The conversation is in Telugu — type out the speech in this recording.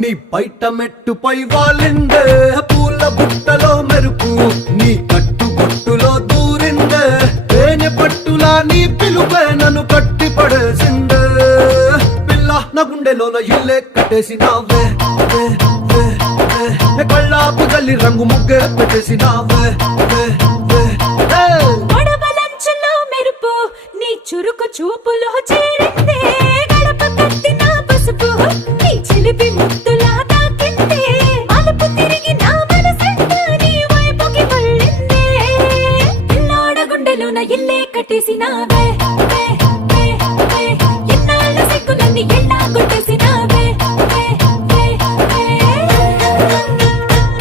నీ బయట మెట్టుపై వాలిందే పూల బుట్టలో మెరుపు నీ కట్టు బొట్టులో దూరిందే తేనె పట్టులా నీ పిలుపే నన్ను కట్టి పడేసిందే పిల్ల నా గుండెలోన ఇల్లే కట్టేసినావే కళ్ళాపు గల్లి రంగు ముగ్గే పెట్టేసినావే మెరుపు నీ చురుకు చూపులో చేరిందే గడప కట్టిన పసుపు నీ చిలిపి ముద్దులో